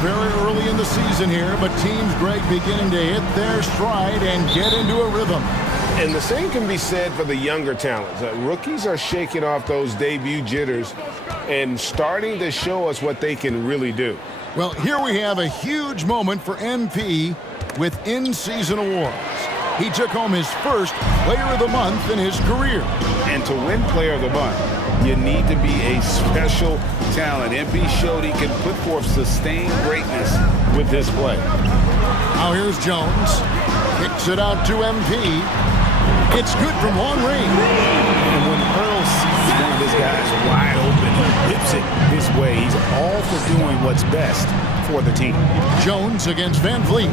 Very early in the season here, but teams, Greg, beginning to hit their stride and get into a rhythm. And the same can be said for the younger talents. Rookies are shaking off those debut jitters and starting to show us what they can really do. Well, here we have a huge moment for MP with in-season awards. He took home his first Player of the Month in his career. And to win Player of the Month, you need to be a special talent. MP showed he can put forth sustained greatness with this play. Now here's Jones. Kicks it out to MP. It's good from long range. And when Earl sees one of his guys wide open, he whips it his way. He's all for doing what's best for the team. Jones against Van Vliet.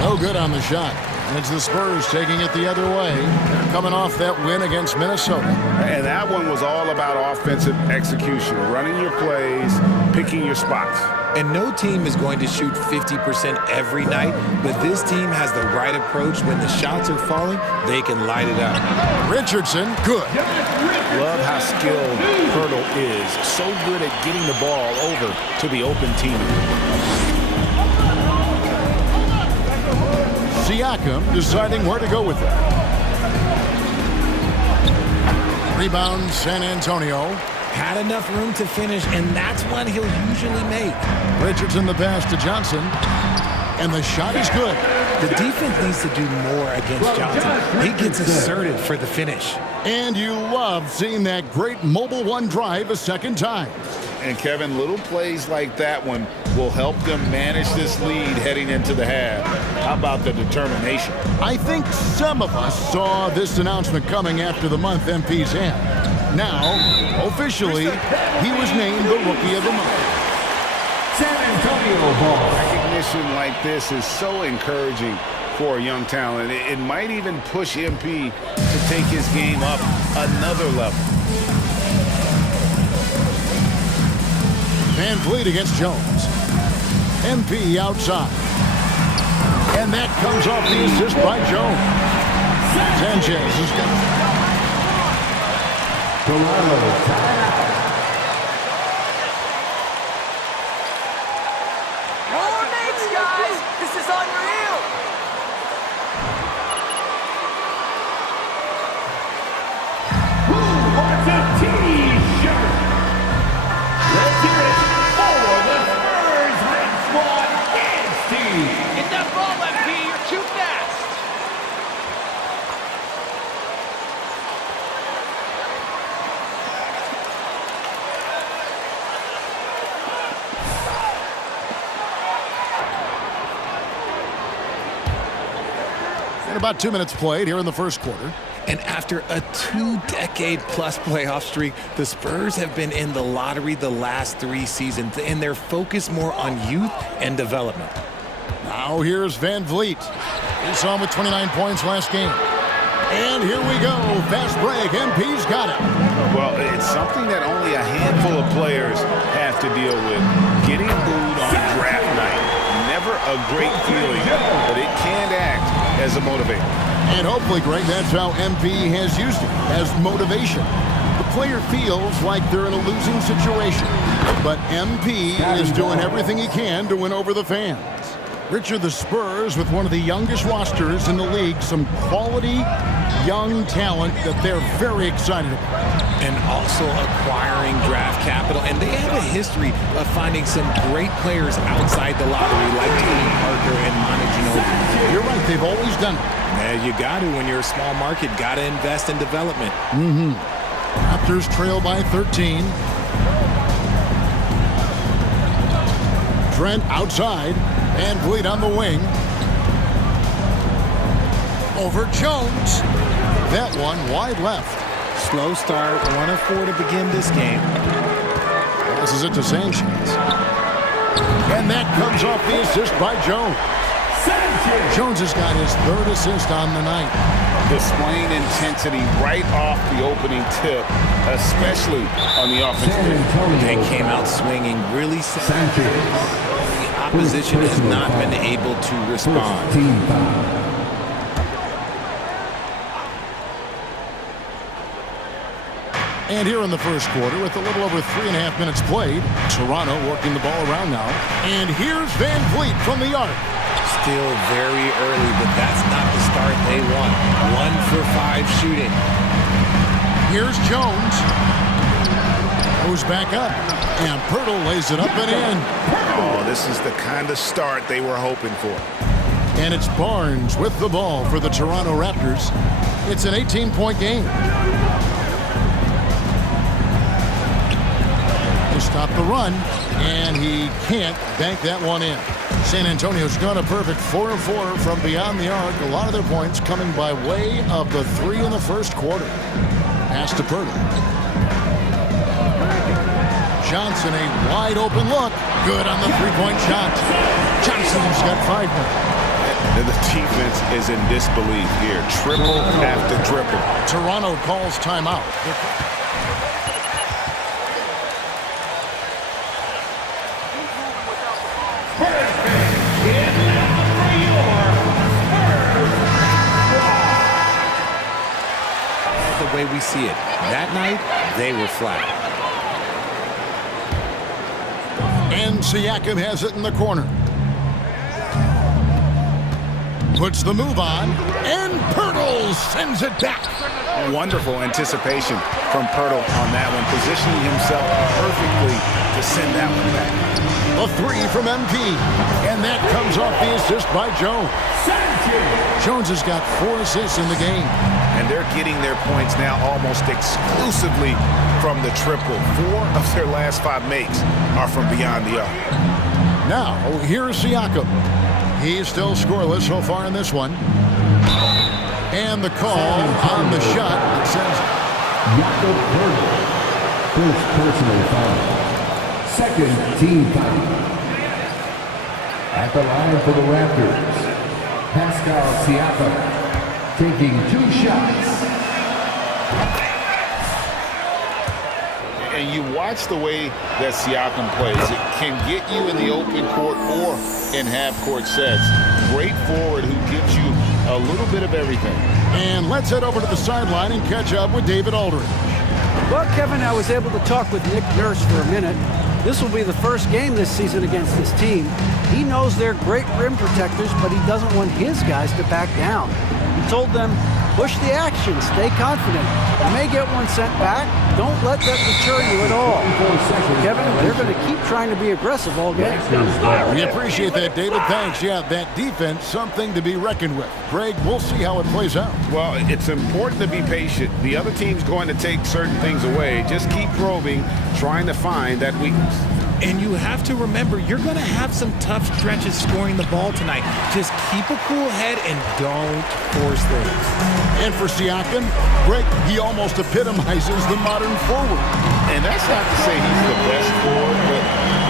No good on the shot. And it's the Spurs taking it the other way. They're coming off that win against Minnesota. And that one was all about offensive execution, running your plays, picking your spots. And no team is going to shoot 50% every night, but this team has the right approach. When the shots are falling, they can light it up. Richardson, good. Love how skilled Hurdle is. So good at getting the ball over to the open team. Siakam deciding where to go with it. Rebound, San Antonio. Had enough room to finish, and that's one he'll usually make. Richardson the pass to Johnson. And the shot is good. The defense needs to do more against Johnson. He gets assertive for the finish. And you love seeing that great mobile one drive a second time. And Kevin, little plays like that one will help them manage this lead heading into the half. How about the determination? I think some of us saw this announcement coming after the month MP's had. Now, officially, he was named the Rookie of the Month. San Antonio ball. Recognition like this is so encouraging for a young talent. It might even push MP to take his game up another level. Van Vliet against Jones. MP outside. And that comes off the assist by Jones. Sanchez is got More makes, guys! This is unreal! Who wants a T-shirt? Let's hear it for the Spurs Red Squad dance team. Get that ball, MP! You're too fast! And about 2 minutes played here in the first quarter. And after a 2-decade-plus playoff streak, the Spurs have been in the lottery the last 3 seasons, and they're focused more on youth and development. Now here's Van Vliet. He saw him with 29 points last game. And here we go. Fast break. MP's got it. Well, it's something that only a handful of players have to deal with. Getting booed on draft night. Never a great feeling, but it can act as a motivator. And hopefully, Greg, that's how MP has used it, as motivation. The player feels like they're in a losing situation, but MP is doing everything he can to win over the fans. Richard, the Spurs, with one of the youngest rosters in the league, some quality young talent that they're very excited about. And also acquiring draft capital. And they have a history of finding some great players outside the lottery, like Tony Parker and Manu Ginobili. You're right, they've always done it. Yeah, you got to when you're a small market. Got to invest in development. Raptors trail by 13. Trent outside. And Vliet on the wing. Over Jones. That one wide left. Slow start, 1 of 4 to begin this game. Passes it to Sanchez. And that comes off the assist by Jones. Jones has got his 3rd assist on the night. Displaying intensity right off the opening tip, especially on the offensive end. They came out swinging, really sad. The opposition has not been able to respond. And here in the first quarter, with a little over 3.5 minutes played, Toronto working the ball around now. And here's Van Vliet from the arc. Still very early, but that's not the start they want. 1 for 5 shooting. Here's Jones. Goes back up. And Pirtle lays it up and in. Oh, this is the kind of start they were hoping for. And it's Barnes with the ball for the Toronto Raptors. It's an 18-point game. To stop the run, and he can't bank that one in. San Antonio's gone a perfect 4 of 4 from beyond the arc. A lot of their points coming by way of the 3 in the first quarter. Pass to Pirtle. Johnson, a wide open look. Good on the 3-point shot. Johnson's got 5 more. And the defense is in disbelief here. Triple after triple. Toronto calls timeout. The way we see it, that night, they were flat. And Siakam has it in the corner. Puts the move on, and Pirtle sends it back. Wonderful anticipation from Pirtle on that one, positioning himself perfectly to send that one back. A 3 from MP, and that comes off the assist by Jones. Jones has got 4 assists in the game. And they're getting their points now almost exclusively from the triple. 4 of their last 5 makes are from beyond the arc. Now, here's Siakam. He's still scoreless so far in this one. And the call on the shot that says Jakob Berger. First personal foul. Second team foul. At the line for the Raptors, Pascal Siakam taking 2 shots. And you watch the way that Siakam plays. It can get you in the open court or in half-court sets. Great forward who gives you a little bit of everything. And let's head over to the sideline and catch up with David Aldridge. Well, Kevin, I was able to talk with Nick Nurse for a minute. This will be the first game this season against this team. He knows they're great rim protectors, but he doesn't want his guys to back down. He told them, push the action, stay confident. You may get one sent back. Don't let that deter you at all. Kevin, they're going to keep trying to be aggressive all game. We appreciate that, David. Thanks. Yeah, that defense, something to be reckoned with. Greg, we'll see how it plays out. Well, it's important to be patient. The other team's going to take certain things away. Just keep probing, trying to find that weakness. And you have to remember, you're going to have some tough stretches scoring the ball tonight. Just keep a cool head and don't force things. And for Siakam, Greg, he almost epitomizes the modern forward. And that's not to say he's the best forward, but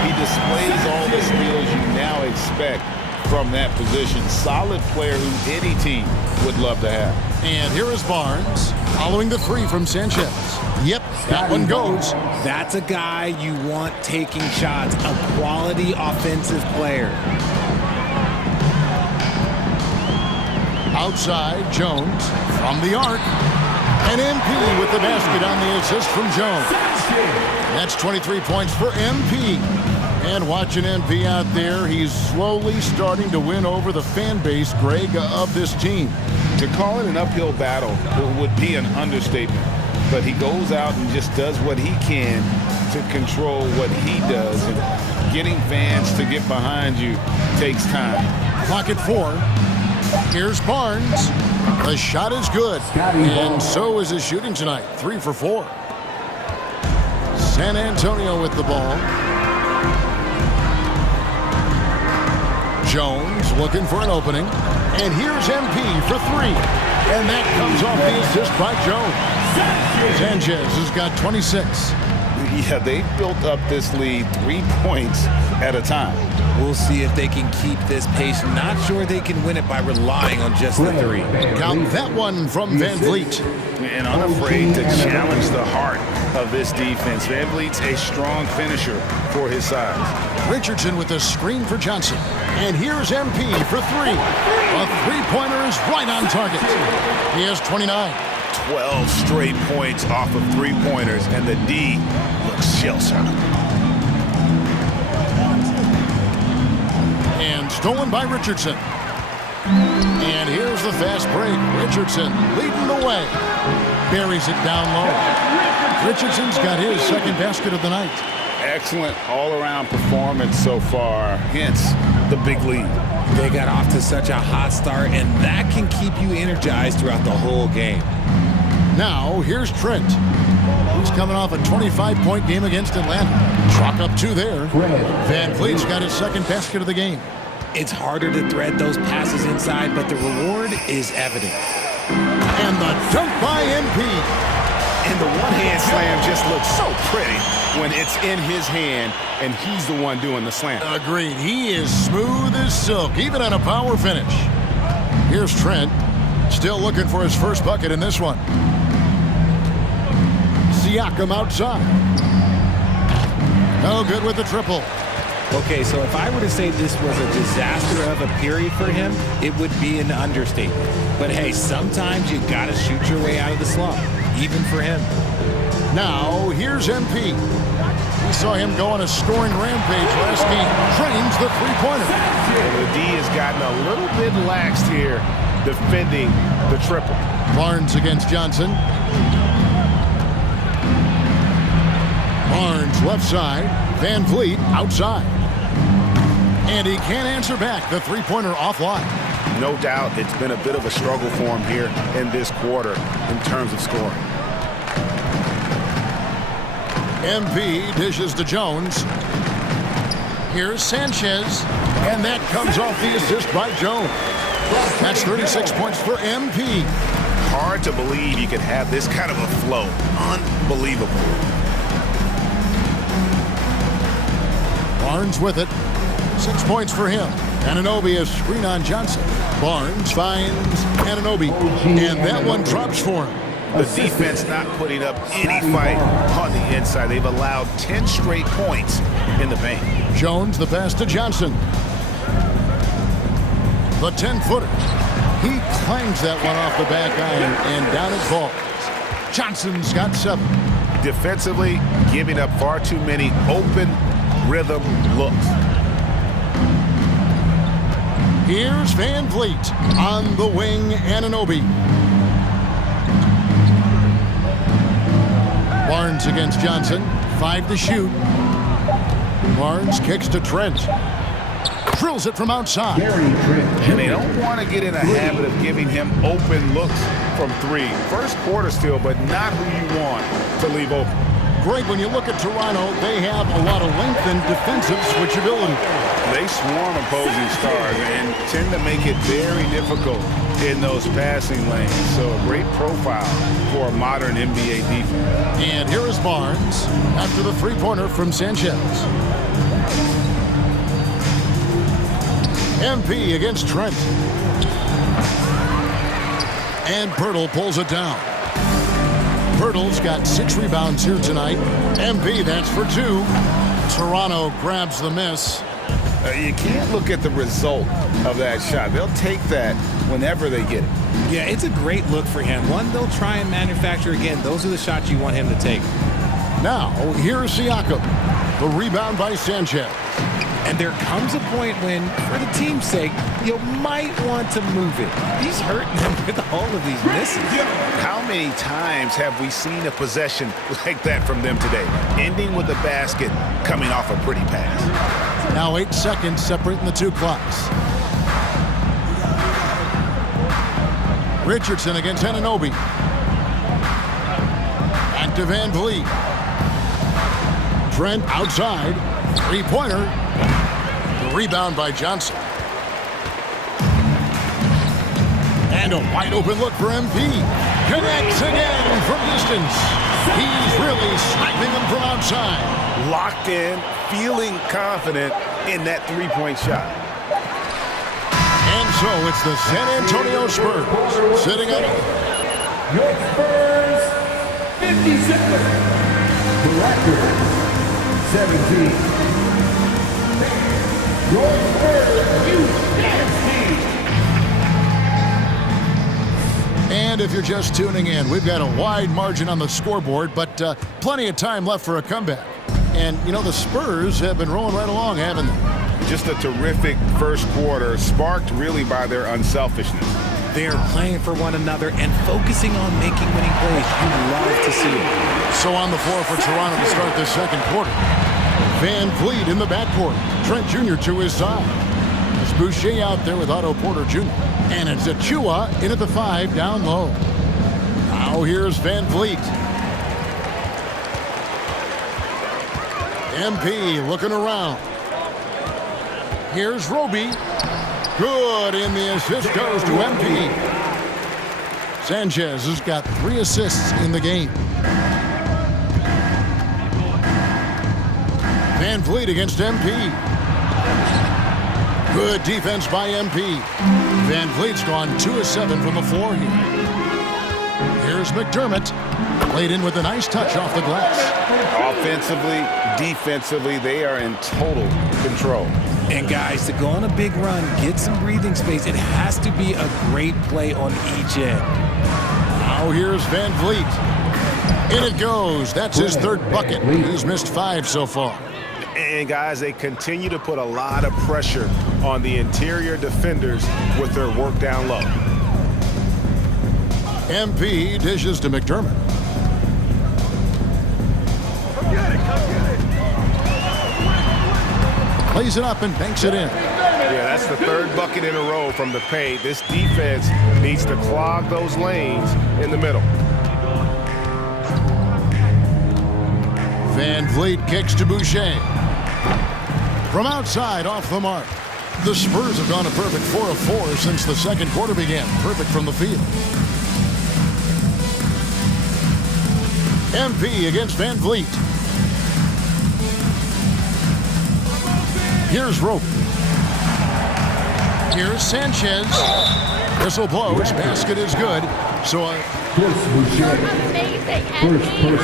he displays all the skills you now expect from that position. Solid player who any team would love to have. And here is Barnes following the 3 from Sanchez. Yep, that one goes. That's a guy you want taking shots, a quality offensive player. Outside, Jones from the arc. And MP with the basket on the assist from Jones. That's 23 points for MP. And watching MP out there, he's slowly starting to win over the fan base, Greg, of this team. To call it an uphill battle would be an understatement. But he goes out and just does what he can to control what he does. And getting fans to get behind you takes time. Clock at 4. Here's Barnes. The shot is good. And so is his shooting tonight. 3 for 4. San Antonio with the ball. Jones looking for an opening. And here's MP for 3. And that comes off the assist by Jones. Sanchez has got 26. Yeah, they built up this lead 3 points at a time. We'll see if they can keep this pace. Not sure they can win it by relying on just the 3. Count that one from Van Vliet. And unafraid to challenge the heart of this defense. Van Vliet's a strong finisher for his size. Richardson with a screen for Johnson. And here's MP for 3. A three-pointer is right on target. He has 29. 12 straight points off of three-pointers, and the D looks shell-shocked. And stolen by Richardson. And here's the fast break. Richardson leading the way. Buries it down low. Richardson's got his second basket of the night. Excellent all-around performance so far, hence the big lead. They got off to such a hot start, and that can keep you energized throughout the whole game. Now, here's Trent. He's coming off a 25-point game against Atlanta. Chalk up 2 there. Van Vliet's got his second basket of the game. It's harder to thread those passes inside, but the reward is evident. And the dunk by MP. And the one-hand slam just looks so pretty when it's in his hand and he's the one doing the slam. Agreed. He is smooth as silk, even on a power finish. Here's Trent, still looking for his first bucket in this one. Siakam outside. No good with the triple. Okay, so if I were to say this was a disaster of a period for him, it would be an understatement. But hey, sometimes you gotta shoot your way out of the slump, even for him. Now, here's MP. We saw him go on a scoring rampage last game. Trains the three-pointer. The D has gotten a little bit laxed here defending the triple. Barnes against Johnson. Barnes left side. Van Vliet outside. And he can't answer back. The three-pointer offline. No doubt it's been a bit of a struggle for him here in this quarter in terms of scoring. MP dishes to Jones. Here's Sanchez. And that comes off the assist by Jones. That's 36 points for MP. Hard to believe you could have this kind of a flow. Unbelievable. Barnes with it. 6 points for him. Anunoby a screen on Johnson. Barnes finds Anunoby. And that one drops for him. The defense not putting up any fight on the inside. They've allowed 10 straight points in the paint. Jones the pass to Johnson. The 10-footer. He clangs that one off the back iron and down it falls. Johnson's got 7. Defensively, giving up far too many open rhythm looks. Here's Van Vliet on the wing. Anunoby. Barnes against Johnson. 5 to shoot. Barnes kicks to Trent. Drills it from outside. And they don't want to get in a habit of giving him open looks from 3. First quarter still, but not who you want to leave open. Greg, when you look at Toronto, they have a lot of length and defensive switchability. They swarm opposing stars and tend to make it very difficult in those passing lanes. So a great profile for a modern NBA defense. And here is Barnes after the three-pointer from Sanchez. MP against Trent. And Pirtle pulls it down. Pirtle's got 6 rebounds here tonight. MP, that's for 2. Toronto grabs the miss. You can't look at the result of that shot. They'll take that whenever they get it. Yeah, it's a great look for him. One they'll try and manufacture again. Those are the shots you want him to take. Now, here's Siakam. The rebound by Sanchez. And there comes a point when, for the team's sake, you might want to move it. He's hurting them with all of these misses. How many times have we seen a possession like that from them today? Ending with a basket, coming off a pretty pass. Now 8 seconds separating the two clocks. Richardson against Anunoby. Back to Van Vliet. Trent outside. Three-pointer. The rebound by Johnson. And a wide-open look for MP. Connects again from distance. He's really sniping them from outside. Locked in, feeling confident in that three-point shot. And so it's the San Antonio Spurs sitting at Your Spurs, 57. The Raptors, 17. Your Spurs, you team. And if you're just tuning in, we've got a wide margin on the scoreboard, but plenty of time left for a comeback. And, you know, the Spurs have been rolling right along, haven't they? Just a terrific first quarter, sparked really by their unselfishness. They're playing for one another and focusing on making winning plays. You love to see it. So on the floor for Toronto to start this second quarter. Van Vliet in the backcourt. Trent Jr. to his side. It's Boucher out there with Otto Porter Jr. And it's Achua in at the 5 down low. Now here's Van Vliet. MP looking around. Here's Roby. Good, and the assist goes to MP. Sanchez has got 3 assists in the game. Van Vliet against MP. Good defense by MP. Van Vliet's gone 2 of 7 from the floor here. Here's McDermott. Played in with a nice touch off the glass. Offensively, defensively, they are in total control. And guys, to go on a big run, get some breathing space, it has to be a great play on each end. Now here's Van Vliet. In it goes. That's his 3rd bucket. He's missed 5 so far. And guys, they continue to put a lot of pressure on the interior defenders with their work down low. MP dishes to McDermott. Plays it up and banks it in. Yeah, that's the 3rd bucket in a row from the paint. This defense needs to clog those lanes in the middle. Van Vliet kicks to Boucher. From outside, off the mark. The Spurs have gone a perfect 4 of 4 since the second quarter began. Perfect from the field. MP against Van Vliet. Here's Rope. Here's Sanchez. Whistle blows. Basket is good. So They're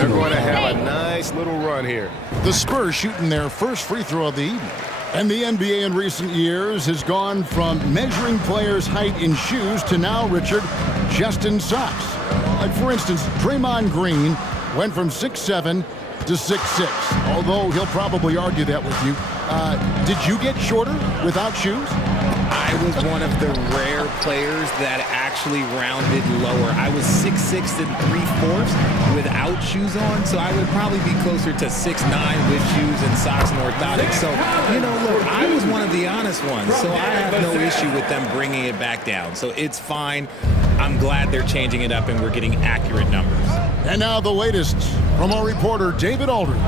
going to have a nice little run here. the Spurs shooting their first free throw of the evening. And the NBA in recent years has gone from measuring players' height in shoes to now, Richard, just in socks. Like, for instance, Draymond Green went from 6'7" to 6'6", although he'll probably argue that with you. Did you get shorter without shoes? I was one of the rare players that actually rounded lower. I was 6'6" and 3/4 without shoes on, so I would probably be closer to 6'9" with shoes and socks and orthotics. So, you know, look, I was one of the honest ones, so I have no issue with them bringing it back down. So it's fine. I'm glad they're changing it up and we're getting accurate numbers. And now the latest from our reporter, David Aldridge.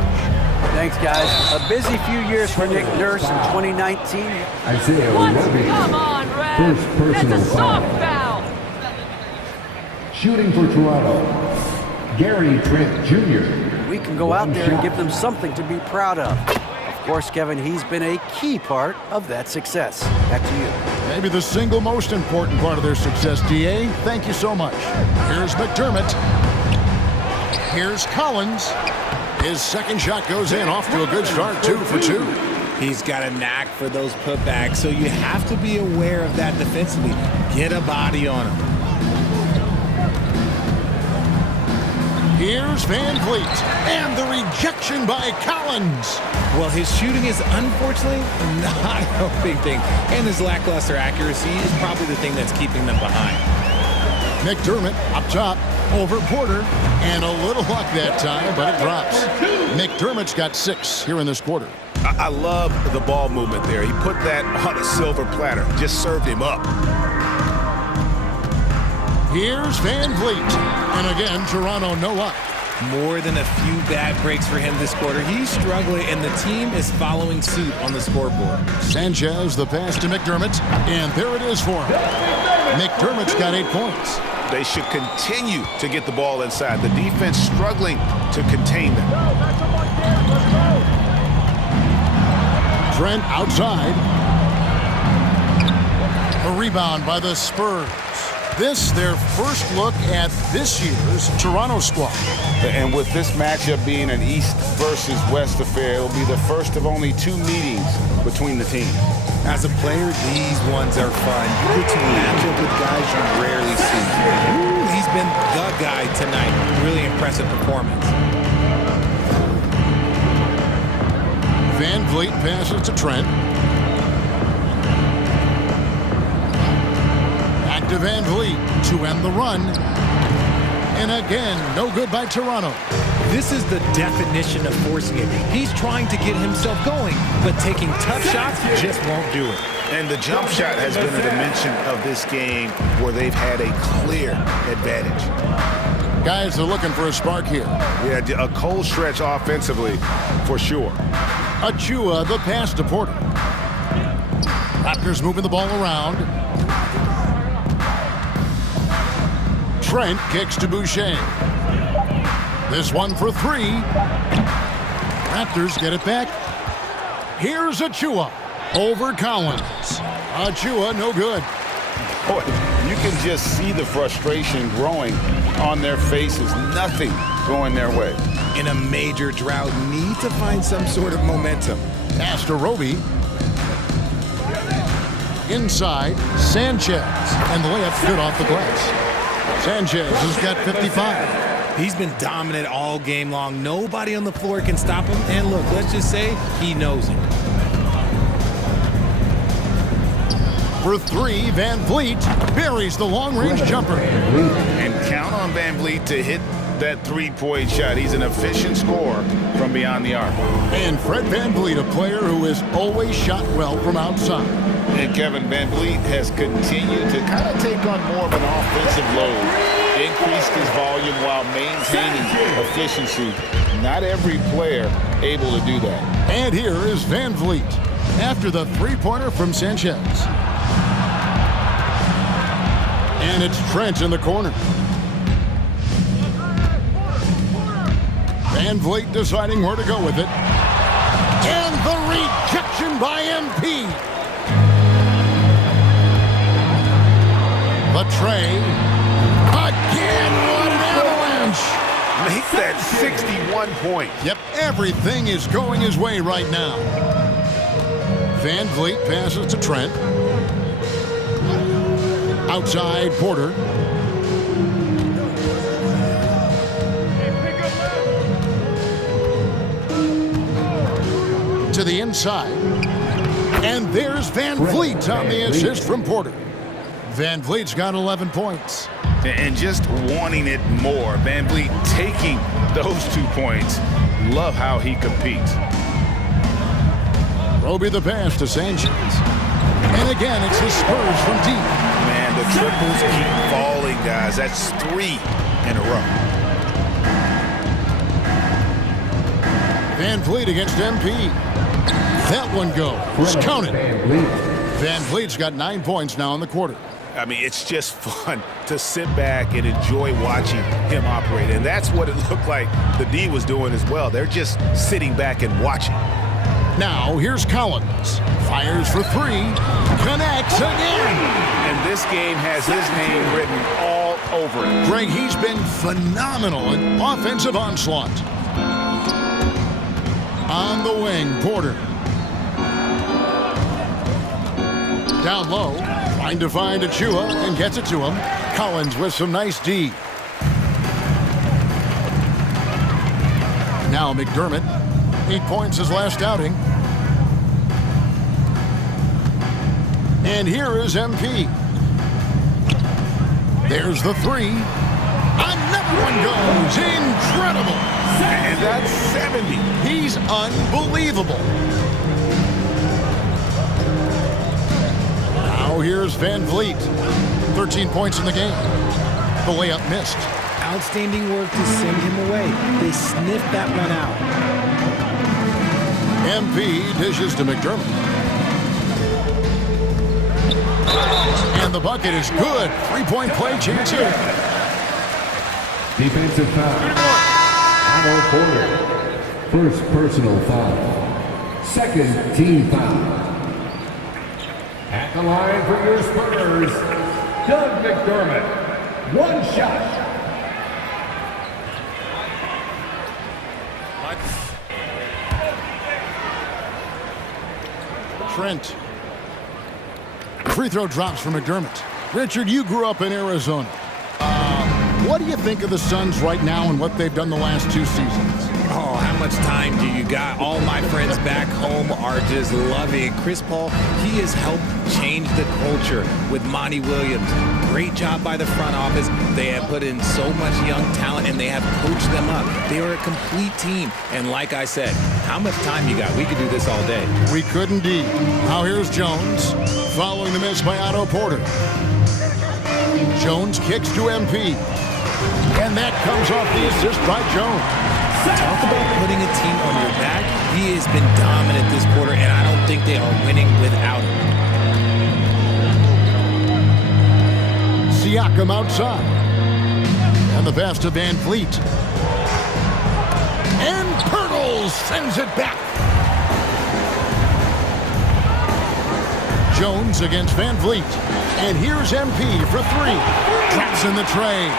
Thanks, guys. A busy few years for Nick Nurse in 2019. Isaiah What? Roby. Come on, Red. First personal That's a soft foul. foul. Shooting for Toronto, Gary Trent Jr. We can go out there and give them something to be proud of. Of course, Kevin, he's been a key part of that success. Back to you. Maybe the single most important part of their success, DA. Thank you so much. Here's McDermott. Here's Collins. His second shot goes in, off to a good start, 2 for 2. He's got a knack for those putbacks, so you have to be aware of that defensively. Get a body on him. Here's Van Vliet, and the rejection by Collins. Well, his shooting is unfortunately not a big thing, and his lackluster accuracy is probably the thing that's keeping them behind. McDermott up top, over Porter, and a little luck that time, but it drops. McDermott's got 6 here in this quarter. I love the ball movement there. He put that on a silver platter, just served him up. Here's Van Vliet, and again, Toronto no luck. More than a few bad breaks for him this quarter. He's struggling, and the team is following suit on the scoreboard. Sanchez, the pass to McDermott, and there it is for him. McDermott's got 8 points. They should continue to get the ball inside. The defense struggling to contain them. Trent outside. A rebound by the Spurs. This, their first look at this year's Toronto squad. And with this matchup being an East versus West affair, it'll be the first of only 2 meetings between the teams. As a player, these ones are fun. You get to match up with guys you rarely see. Ooh, he's been the guy tonight. Really impressive performance. Van Vliet passes to Trent. Back to Van Vliet to end the run. And again, no good by Toronto. This is the definition of forcing it. He's trying to get himself going, but taking tough shots just won't do it. And the jump shot has been a dimension of this game where they've had a clear advantage. Guys are looking for a spark here. Yeah, a cold stretch offensively, for sure. Achua, the pass to Porter. Raptors moving the ball around. Trent kicks to Boucher. This one for 3. Raptors get it back. Here's Achua over Collins. Achua, no good. Boy, you can just see the frustration growing on their faces. Nothing going their way. In a major drought, need to find some sort of momentum. Pass to Roby. Inside, Sanchez. And the layup good off the glass. Sanchez has got 55. He's been dominant all game long. Nobody on the floor can stop him. And look, let's just say he knows it. For 3, Van Vliet buries the long-range jumper. And count on Van Vliet to hit that 3-point shot. He's an efficient scorer from beyond the arc. And Fred Van Vliet, a player who has always shot well from outside. And Kevin Van Vliet has continued to kind of take on more of an offensive load. Increased his volume while maintaining efficiency. Not every player able to do that. And here is Van Vliet after the 3-pointer from Sanchez. And it's Trent in the corner. Van Vliet deciding where to go with it. And the rejection by MP. The tray. Again, what an avalanche. Make that 61 points. Yep, everything is going his way right now. Van Vliet passes to Trent. Outside, Porter. To the inside. And there's Van Vliet on the assist from Porter. Van Vliet's got 11 points. And just wanting it more. Van Vliet taking those 2 points. Love how he competes. Roby the pass to Sanchez. And again, it's the Spurs from deep. Man, the triples keep falling, guys. That's 3 in a row. Van Vliet against MP. That one goes. Count it. Van Vliet's got 9 points now in the quarter. I mean, it's just fun to sit back and enjoy watching him operate. And that's what it looked like the D was doing as well. They're just sitting back and watching. Now, here's Collins. Fires for 3. Connects again. And this game has his name written all over it. Greg, he's been phenomenal in offensive onslaught. On the wing, Porter. Down low, trying to find Achua and gets it to him. Collins with some nice D. Now McDermott, 8 points his last outing. And here is MP. There's the three. Another one goes. Incredible. And that's 70. He's unbelievable. Now here's Van Vliet. 13 points in the game. The layup missed. Outstanding work to send him away. They sniffed that one out. MP dishes to McDermott. And the bucket is good. 3-point play chance here. Defensive foul. Final quarter. First personal foul. Second team foul. At the line for your Spurs, Doug McDermott. One shot. Trent. Free throw drops for McDermott. Richard, you grew up in Arizona. What do you think of the Suns right now and what they've done the last 2 seasons? Oh, how much time do you got? All my friends back home are just loving it. Chris Paul, he has helped change the culture with Monty Williams. Great job by the front office. They have put in so much young talent, and they have coached them up. They are a complete team. And like I said, how much time you got? We could do this all day. We could indeed. Now here's Jones, following the miss by Otto Porter. Jones kicks to MP. And that comes off the assist by Jones. Talk about putting a team on your back. He has been dominant this quarter, and I don't think they are winning without him. Siakam outside. And the pass to Van Vliet. And Pirtle sends it back. Jones against Van Vliet. And here's MP for 3. Drops in the tray.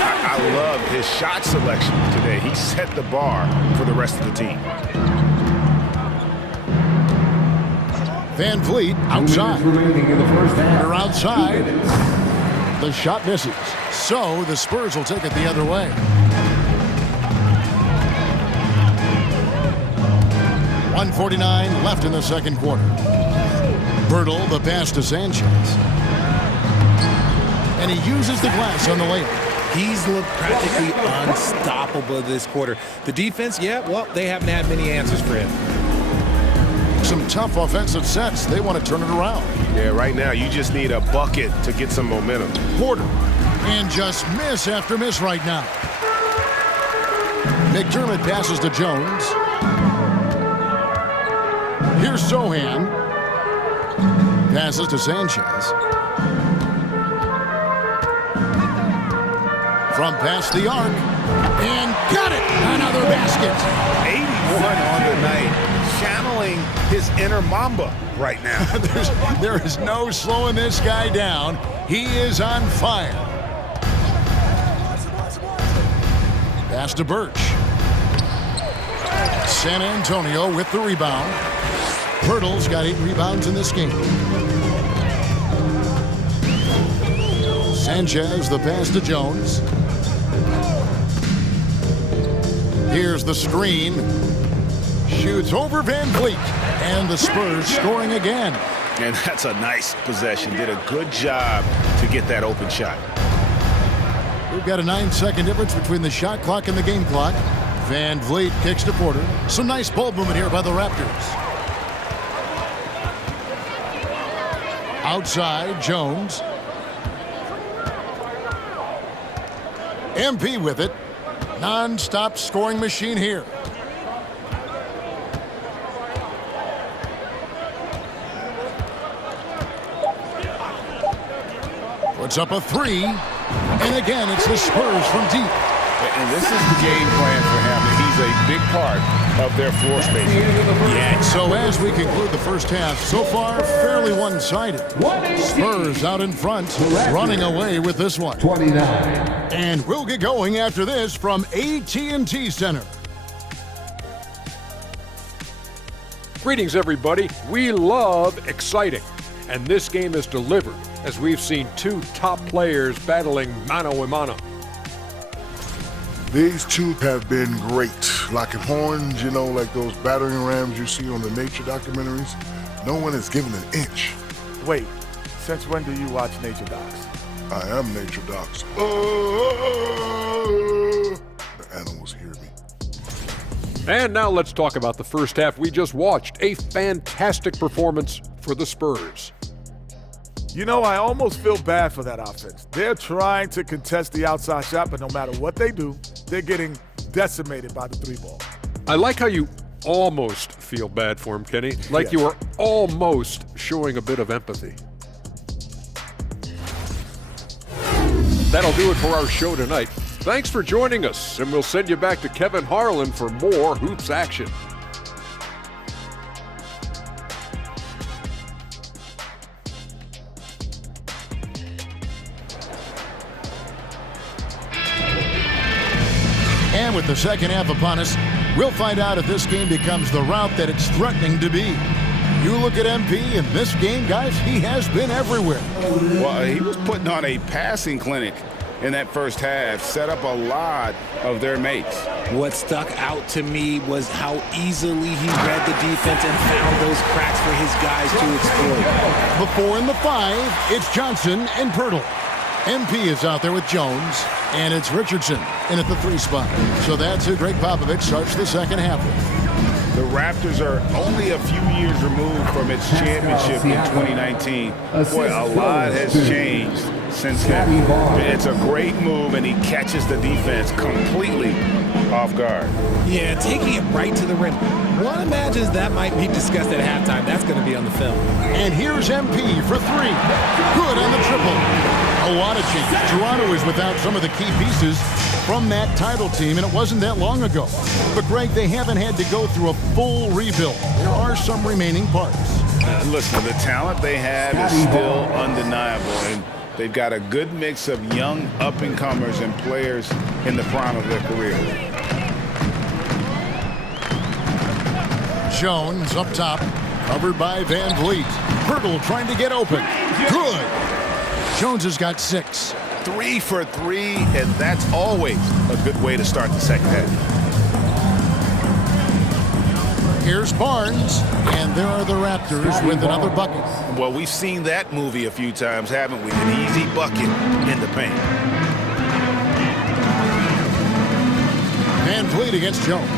I love his shot selection today. He set the bar for the rest of the team. Van Vliet outside. Remaining in the first half. They're outside. The shot misses. So the Spurs will take it the other way. 1:49 left in the second quarter. Birtle, the pass to Sanchez. And he uses the glass on the layup. He's looked practically unstoppable this quarter. The defense, yeah, well, they haven't had many answers for him. Some tough offensive sets. They want to turn it around. Yeah, right now you just need a bucket to get some momentum. Porter. And just miss after miss right now. McDermott passes to Jones. Here's Sohan. Passes to Sanchez. From past the arc. And got it! Another basket. 81 on the night. Channeling his inner Mamba right now. There is no slowing this guy down. He is on fire. Pass to Birch. San Antonio with the rebound. Pirtle's got 8 rebounds in this game. Sanchez, the pass to Jones. Here's the screen. Shoots over Van Vliet. And the Spurs scoring again. And that's a nice possession. Did a good job to get that open shot. We've got a 9-second difference between the shot clock and the game clock. Van Vliet kicks to Porter. Some nice ball movement here by the Raptors. Outside, Jones. MP with it. Non-stop scoring machine here. Puts up a 3. And again, it's the Spurs from deep. And this is the game plan for him. He's a big part of their floor space. Yeah, so as we conclude the first half, so far fairly one-sided. Spurs out in front, running away with this one. 29. And we'll get going after this from AT&T Center. Greetings, everybody. We love exciting. And this game is delivered, as we've seen two top players battling mano a mano. These two have been great. Locking horns, you know, like those battering rams you see on the nature documentaries. No one has given an inch. Wait, since when do you watch nature docs? I am nature docs. The animals hear me. And now let's talk about the first half we just watched. A fantastic performance for the Spurs. You know, I almost feel bad for that offense. They're trying to contest the outside shot, but no matter what they do, they're getting decimated by the three ball. I like how you almost feel bad for him, Kenny. Like Yes. you are almost showing a bit of empathy. That'll do it for our show tonight. Thanks for joining us, and we'll send you back to Kevin Harlan for more hoops action. And with the second half upon us, we'll find out if this game becomes the route that it's threatening to be. You look at MP in this game, guys, he has been everywhere. Well, he was putting on a passing clinic in that first half, set up a lot of their mates. What stuck out to me was how easily he read the defense and found those cracks for his guys to exploit. Before in the 5, it's Johnson and Pirtle. MP is out there with Jones, and it's Richardson in at the 3 spot. So that's who Greg Popovich starts the second half with. The Raptors are only a few years removed from its championship in 2019. Boy, a lot has changed since then. It's a great move, and he catches the defense completely off guard. Yeah, taking it right to the rim. One imagines that might be discussed at halftime. That's going to be on the film. And here's MP for 3. Good on the triple. A lot of change. Toronto is without some of the key pieces from that title team, and it wasn't that long ago. But, Greg, they haven't had to go through a full rebuild. There are some remaining parts. Listen, the talent they have is still undeniable, and they've got a good mix of young up-and-comers and players in the prime of their career. Jones up top, covered by Van Vliet. Pirtle trying to get open. Good. Jones has got 6. 3 for 3, and that's always a good way to start the second half. Here's Barnes, and there are the Raptors with another bucket. Well, we've seen that movie a few times, haven't we? An easy bucket in the paint. Van Vliet against Jones.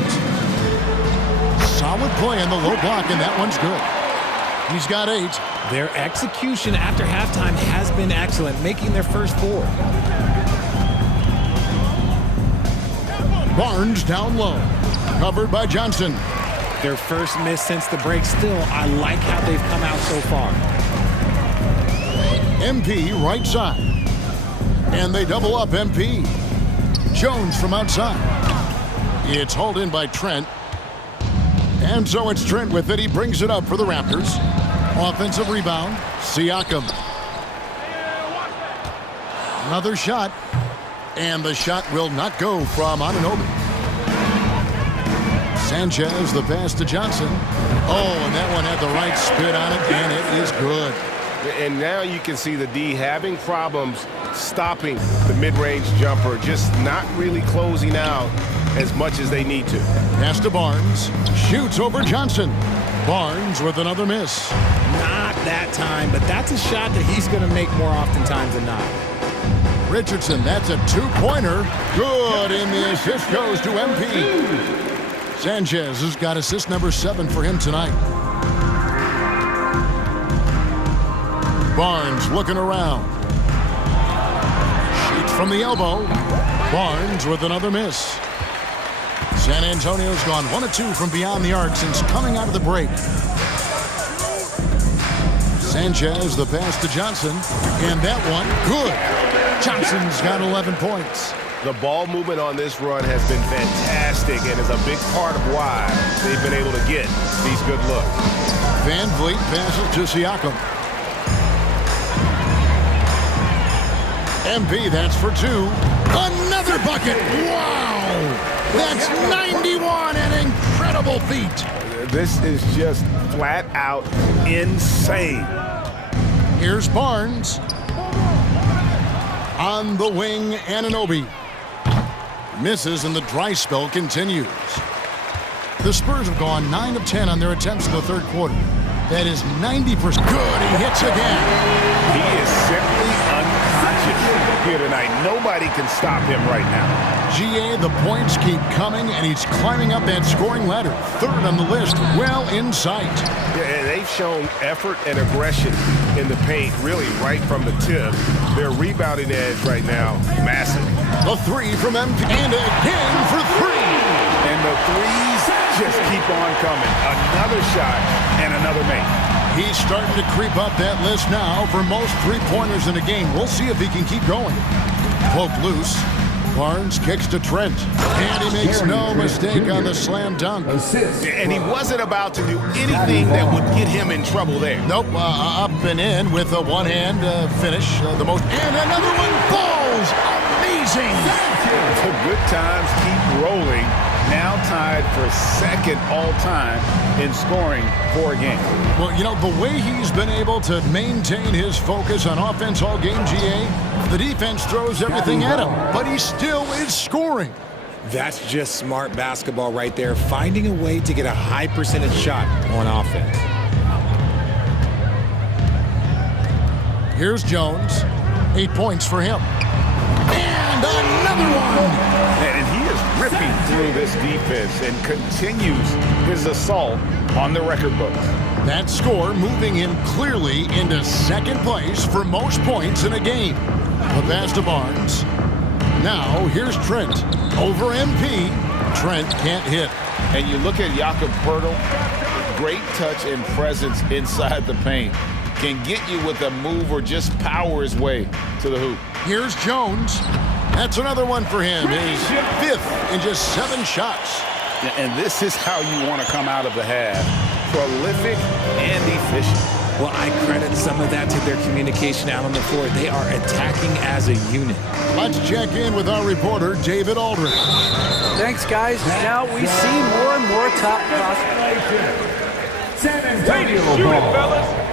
Solid play in the low block, and that one's good. He's got 8. Their execution after halftime has been excellent, making their first 4. Barnes down low, covered by Johnson. Their first miss since the break. Still, I like how they've come out so far. MP right side. And they double up MP. Jones from outside. It's hauled in by Trent. And so it's Trent with it. He brings it up for the Raptors. Offensive rebound. Siakam. Another shot. And the shot will not go from Anunoby. Sanchez, the pass to Johnson. Oh, and that one had the right spin on it, and it is good. And now you can see the D having problems stopping the mid-range jumper, just not really closing out as much as they need to. Pass to Barnes. Shoots over Johnson. Barnes with another miss. Not that time, but that's a shot that he's going to make more oftentimes than not. Richardson, that's a 2-pointer. Good, and the assist goes to MP. Sanchez has got assist number 7 for him tonight. Barnes looking around. Shoots from the elbow. Barnes with another miss. San Antonio's gone 1 of 2 from beyond the arc since coming out of the break. Sanchez, the pass to Johnson, and that one, good. Johnson's got 11 points. The ball movement on this run has been fantastic and is a big part of why they've been able to get these good looks. Van Vliet passes to Siakam. MP, that's for 2. Another bucket! Wow! That's 91, an incredible feat. This is just flat out insane. Here's Barnes. On the wing, Anunoby. Misses and the dry spell continues. The Spurs have gone 9 of 10 on their attempts in the third quarter. That is 90%. Good, he hits again. He is simply unconscious here tonight. Nobody can stop him right now. GA, the points keep coming, and he's climbing up that scoring ladder. Third on the list, well in sight. Yeah, they've shown effort and aggression in the paint, really right from the tip. Their rebounding edge right now, massive. The three from MP, and again for three. And the threes just keep on coming. Another shot and another make. He's starting to creep up that list now for most three-pointers in a game. We'll see if he can keep going. Poke loose. Barnes kicks to Trent. And he makes no mistake on the slam dunk. And he wasn't about to do anything that would get him in trouble there. Nope, up and in with a one-hand finish. The most, and another one falls. Amazing. The good times keep rolling. Now tied for second all-time in scoring for a game. Well, you know, the way he's been able to maintain his focus on offense all game, GA, the defense throws everything at him, but he still is scoring. That's just smart basketball right there, finding a way to get a high percentage shot on offense. Here's Jones. 8 points for him. And another one. And he is ripping through this defense and continues his assault on the record books. That score moving him clearly into second place for most points in a game. The pass to Barnes. Now here's Trent. Over MP. Trent can't hit. And you look at Jakob Poeltl, great touch and presence inside the paint. Can get you with a move or just power his way to the hoop. Here's Jones. That's another one for him. His fifth in just 7 shots. And this is how you want to come out of the half. Prolific and efficient. Well, I credit some of that to their communication out on the floor. They are attacking as a unit. Let's check in with our reporter, David Aldridge. Thanks, guys. Now we see more and more top prospects. San Antonio ball.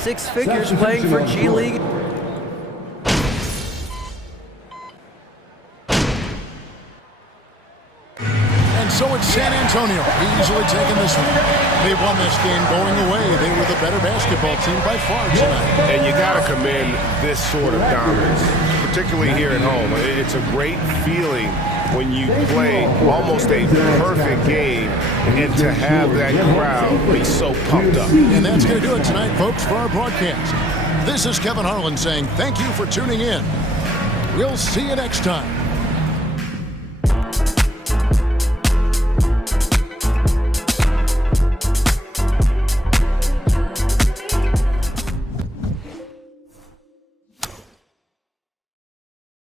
6 figures playing for G League. So it's San Antonio easily taking this one. They won this game going away. They were the better basketball team by far tonight. And you got to commend this sort of dominance, particularly here at home. It's a great feeling when you play almost a perfect game and to have that crowd be so pumped up. And that's going to do it tonight, folks, for our broadcast. This is Kevin Harlan saying thank you for tuning in. We'll see you next time.